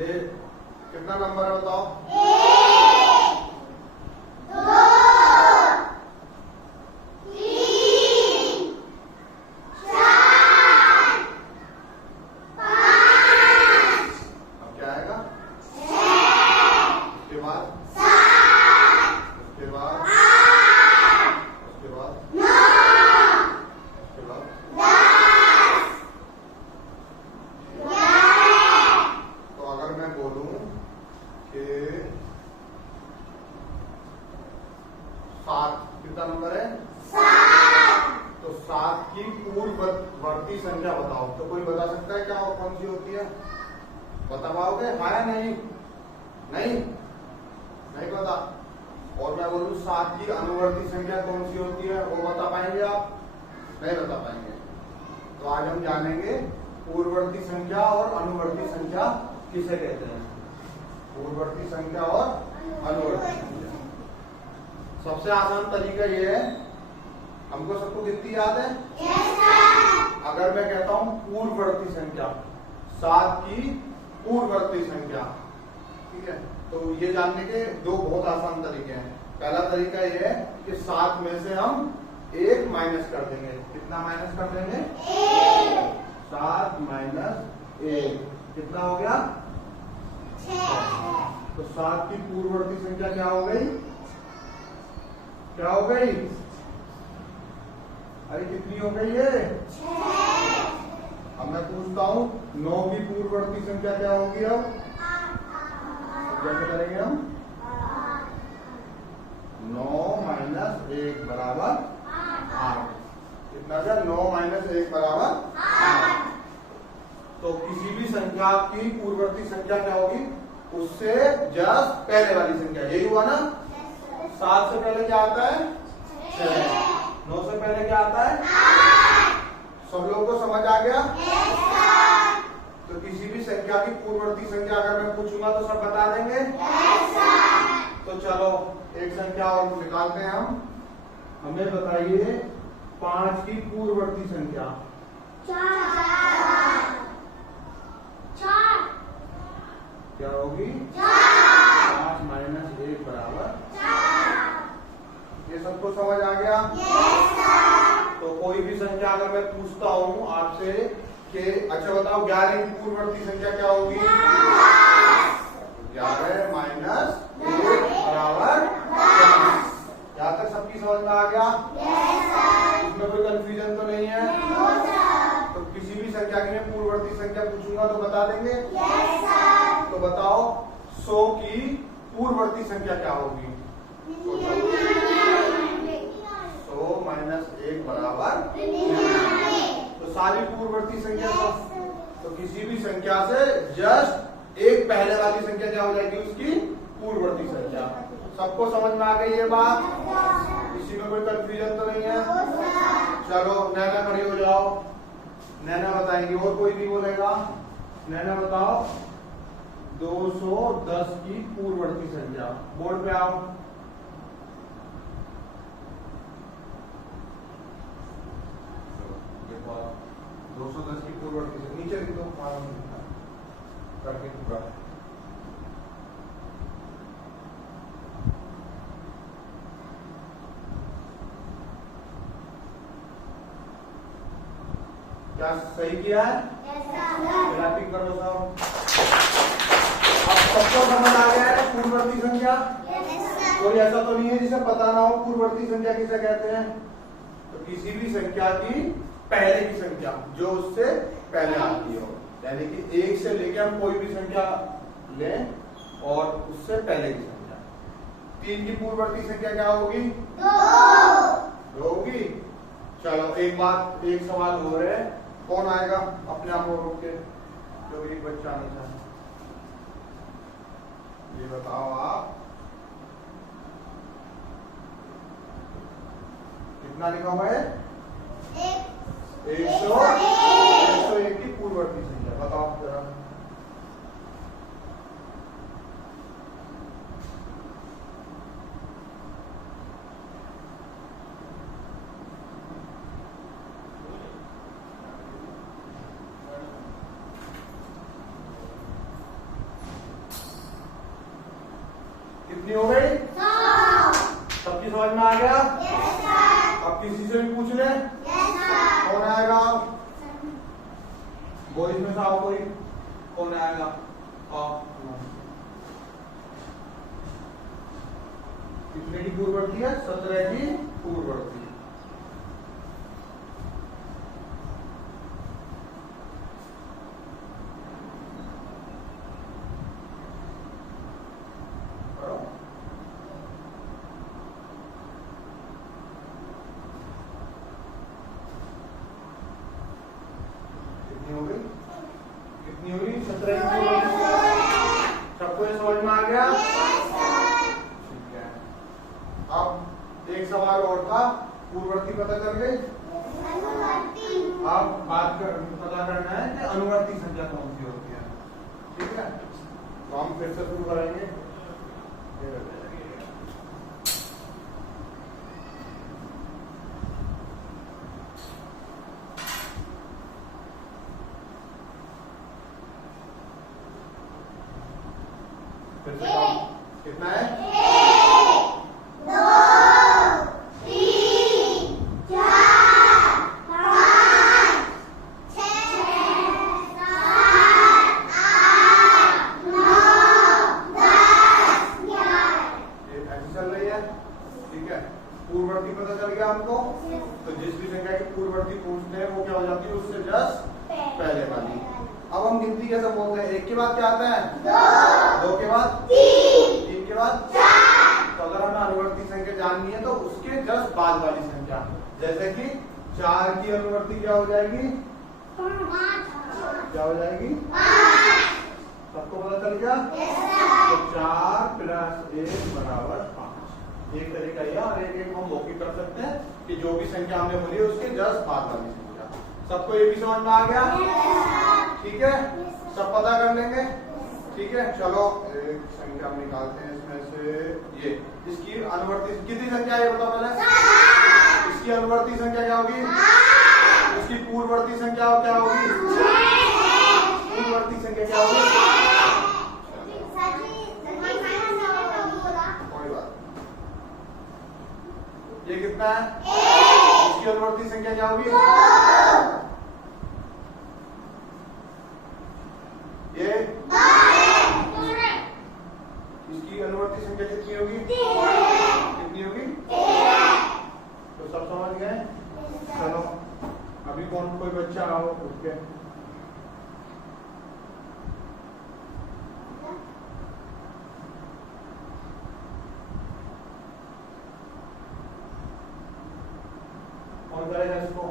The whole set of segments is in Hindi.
ये कितना नंबर है बताओ? कितना नंबर है? 7। तो 7 की पूर्ववर्ती संख्या बताओ। तो कोई बता सकता है क्या और कौन सी होती है? बता पाओगे? हाँ या नहीं? नहीं नहीं पता। और मैं बोलूं 7 की अनुवर्ती संख्या कौन सी होती है, वो बता पाएंगे आप? नहीं बता पाएंगे। तो आज हम जानेंगे पूर्ववर्ती संख्या और अनुवर्ती संख्या किसे कहते हैं। पूर्ववर्ती संख्या और अनुवर्ती संख्या। सबसे आसान तरीका ये है, हमको सबको कितनी याद है? अगर मैं कहता हूं पूर्ववर्ती संख्या, 7 की पूर्ववर्ती संख्या, ठीक है, तो ये जानने के दो बहुत आसान तरीके हैं। पहला तरीका ये है कि 7 में से हम 1 माइनस कर देंगे। कितना माइनस कर देंगे? 7 माइनस 1 कितना हो गया? 6। तो 7 की पूर्ववर्ती संख्या क्या हो गई? क्या हो गई? अरे कितनी हो गई है? 6। अब मैं पूछता हूं 9 की पूर्ववर्ती संख्या क्या होगी? अब कैसे करेंगे हम? 9 माइनस 1 बराबर 8। कितना क्या? 9 माइनस 1 बराबर 8। तो किसी भी संख्या की पूर्ववर्ती संख्या क्या होगी? उससे जस्ट पहले वाली संख्या। यही हुआ ना? 7 से पहले क्या आता है? 6। 9 से पहले क्या आता है? 8। सब लोगों को समझ आ गया? तो किसी भी संख्या की पूर्ववर्ती संख्या अगर मैं पूछूंगा तो सब बता देंगे? तो चलो एक संख्या और निकालते हैं हम। हमें बताइए 5 की पूर्ववर्ती संख्या। 4। क्या होगी? 5 माइनस 1 बराबर 4। ये सबको समझ आ गया? तो कोई भी संख्या अगर मैं पूछता हूं आपसे कि अच्छा बताओ 11 की पूर्ववर्ती संख्या क्या होगी? 11 माइनस 1 बराबर 10। यहाँ तक सबकी समझ में आ गया? इसमें कोई कंफ्यूजन तो नहीं है? तो किसी भी संख्या की मैं पूर्ववर्ती संख्या पूछूंगा तो बता देंगे? तो बताओ 100 की पूर्ववर्ती संख्या क्या होगी? 100 माइनस 1 बराबर 99। तो सारी पूर्ववर्ती संख्या तो किसी भी संख्या से जस्ट एक पहले वाली संख्या क्या हो जाएगी? उसकी पूर्ववर्ती संख्या। सबको समझ में आ गई ये बात? किसी में कोई कंफ्यूजन तो नहीं है? चलो नैना खड़ी हो जाओ, नैना बताएंगे, और कोई नहीं बोलेगा। नैना बताओ 210 की पूर्ववर्ती संख्या। बोर्ड पे आओ। 210 की पूर्ववर्ती संख्या नीचे लिख दो करके पूरा। क्या सही किया है? ग्राफिक करो सब। अब सबको समझ आ गया है पूर्ववर्ती संख्या? कोई ऐसा तो नहीं है जिसे पता ना हो पूर्ववर्ती संख्या किसे कहते हैं? तो किसी भी संख्या की पहले की संख्या जो उससे पहले आती हो, यानी कि 1 से लेकर हम कोई भी संख्या लें और उससे पहले की संख्या। 3 की पूर्ववर्ती संख्या क्या होगी? 2 होगी। चलो एक सवाल हो रहा है, कौन आएगा? अपने आप को रोक के, जो एक बच्चा आना चाहे। ये बताओ आप कितना लिखा हुआ है? 101 की पूर्ववर्ती संख्या बताओ जरा। कितनी हो गई? 100। सबकी समझ में आ गया? अब किसी से भी पूछ ले। कौन आएगा? बॉयज में से आओ, कोई कौन आएगा? कितने की पूर्ववर्ती है? 17 की पूर्ववर्ती। कितनी हो गई? कितनी हुई? 17 की पूर्ववर्ती। सबको ये समझ में आ गया? ठीक है। अब एक सवाल और था, पूर्ववर्ती पता कर गए? अब पता करना है कि अनुवर्ती संख्या कौन सी होती है। ठीक है, तो हम फिर से शुरू करेंगे। फिर से कितना है? 1 2 3 4 5 6 7 8 9 10 11। ऐसी चल रही है। ठीक है, पूर्ववर्ती पता चल गया हमको। तो जिस भी संख्या की पूर्ववर्ती पूछते हैं वो क्या हो जाती है? उससे जस्ट पहले वाली। अब हम गिनती कैसे बोलते हैं? 1 के बाद क्या आता है? 2 के बाद 3 के बाद 4। तो अगर हमें अनुवर्ती संख्या जाननी है तो उसके जस्ट बाद वाली संख्या, जैसे कि 4 की अनुवर्ती क्या हो जाएगी? 5। क्या हो जाएगी? 5। सबको पता चल गया? तो 4 + 1 = 5। एक तरीका यह, और एक हम वो भी कर सकते हैं कि जो भी संख्या हमने बोली है उसके जस्ट बाद वाली संख्या। सबको ये भी समझ में आ गया? ठीक है, सब पता कर लेंगे। ठीक है, चलो एक संख्या हम निकालते हैं इसमें से। ये इसकी अनुवर्ती कितनी संख्या है ये बताओ पहले। इसकी अनुवर्ती संख्या क्या होगी? इसकी पूर्ववर्ती संख्या क्या होगी? पूर्ववर्ती संख्या क्या होगी? कोई बात। ये कितना है? इसकी अनुवर्ती संख्या क्या होगी? ये इसकी अनुवर्ती संख्या कितनी होगी? कितनी होगी? तो सब समझ गए? चलो अभी कोई बच्चा आओ उठ के। कौन करेगा इसको?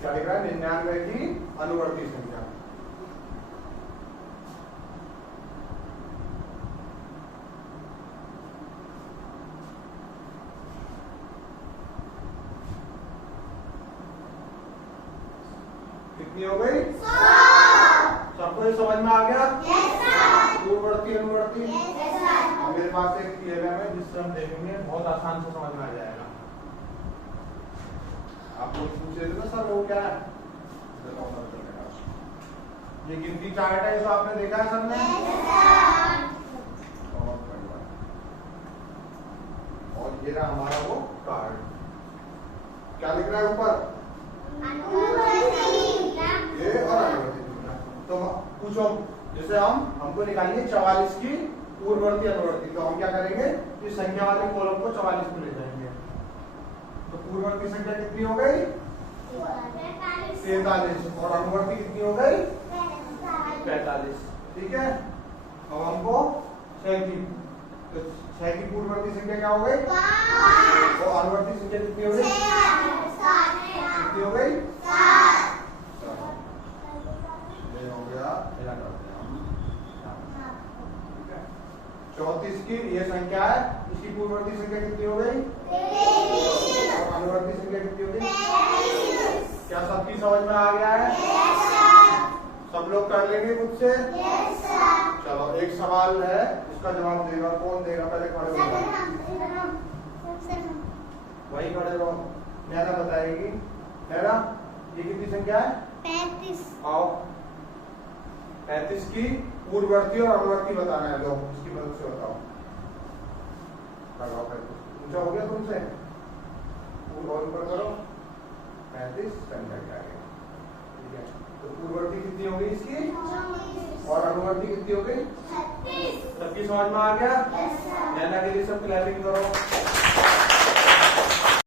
क्या लिख रहा है? 99 की अनुवर्ती संख्या। कितनी हो गई? 100। सबको ये समझ में आ गया? पूर्ववर्ती अनुवर्ती। मेरे पास एक थियरम है जिससे हम देखेंगे, बहुत आसान से समझ में आ जाएगा। आप लोग पूछ रहे थे ना सर वो क्या है? ये गिनती चार्ट है, तो आपने देखा है सबने? और ये रहा हमारा वो कार्ड। क्या लिख रहा है ऊपर? ये और अनुवर्ती। तो पूछो, जैसे हमको निकालनी है 44 की पूर्ववर्ती अनुवर्ती, तो हम क्या करेंगे? इस संख्या वाले कॉलम को 44 में ले जाएंगे। तो पूर्ववर्ती संख्या कितनी हो गई? 43। और अनुवर्ती कितनी हो गई? 45। ठीक है, अब हमको 6 की, तो 6 की पूर्ववर्ती संख्या क्या हो गई? 5। और अनुवर्ती संख्या कितनी हो गई? कितनी हो गई? 7। ये हो गया। 34 की ये संख्या है, इसकी पूर्ववर्ती संख्या कितनी हो गई? 23। और अनुवर्ती संख्या कितनी हो गई? क्या सबकी समझ में आ गया है? सब लोग कर लेंगे खुद से? चलो एक सवाल है, इसका जवाब देगा कौन? देगा पहले खड़े हो जाओ। वही खड़े रहो। नैना बताएगी। नैना ये कितनी संख्या है? 35। आओ 35 की पूर्ववर्ती और अनुवर्ती बताना है। लो इसकी मदद से बताओ। लगाओ 35। ऊंचा हो गया तुमसे, और ऊपर करो। 35 संख्या क्या है? ठीक है, तो पूर्ववर्ती कितनी हो गई इसकी और अनुवर्ती कितनी हो गई? 36। सबकी समझ में आ गया? नैना के लिए सब क्लैपिंग करो।